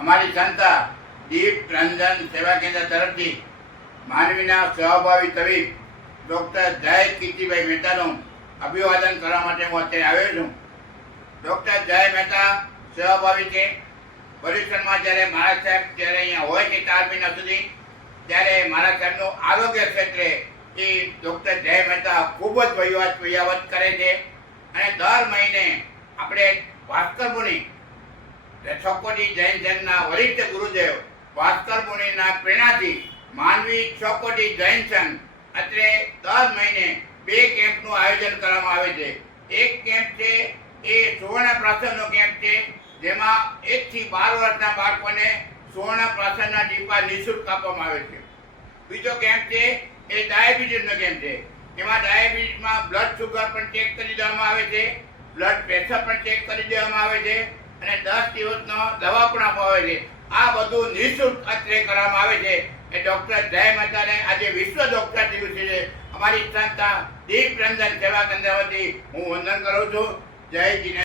અમારી સંસ્થા દીપ રંજન સેવા કેન્દ્ર તરફથી માંડવીના સહભાગી તબીબ ડૉક્ટર જય કીર્તિભાઈ મહેતાનું અભિવાદન કરવા માટે હું અત્યારે આવ્યો છું. ડૉક્ટર જય મહેતા સહભાગી છે. પરીક્ષણમાં જ્યારે મારા સાહેબ જ્યારે અહીંયા હોય છે 4 મહિના સુધી, ત્યારે મારા સાહેબનું આરોગ્ય ક્ષેત્રે એ ડૉક્ટર જય મહેતા ખૂબ જ વહીવટ કરે છે. અને દર મહિને આપણે ભાસ્કર મુનિ ચોકોટી જૈન સંઘના વરિષ્ઠ ગુરુદેવ ભાસ્કર મુનિના પ્રેરણાથી માંડવી ચોકોટી જૈન સંઘ અત્રે દર મહિને 2 કેમ્પનું આયોજન કરવામાં આવે છે. એક કેમ્પ છે એ સુવર્ણ પ્રાશનનો કેમ્પ છે, જેમાં 1 થી 12 વર્ષના બાળકોને સુવર્ણ પ્રાશનના ટીપા નિઃશુલ્ક આપવામાં આવે છે. બીજો કેમ્પ છે એ ડાયાબિટીસનો કેમ્પ છે. એમાં ડાયાબિટીસમાં બ્લડ શુગર પણ ચેક કરી દેવામાં આવે છે, બ્લડ પ્રેશર પણ ચેક કરી દેવામાં આવે છે અને 10 દિવસનો દવા પણ આપવામાં આવે છે. આ બધું નિઃશુલ્ક અત્રે કરવામાં આવે છે. એ ડૉક્ટર જય મહેતાને આજે વિશ્વ ડૉક્ટર દિવસ છે. અમારી સંસ્થા દીપ રંજન સેવા કેન્દ્ર વતી હું વંદન કરું છું. જય જીનેન્દ્ર.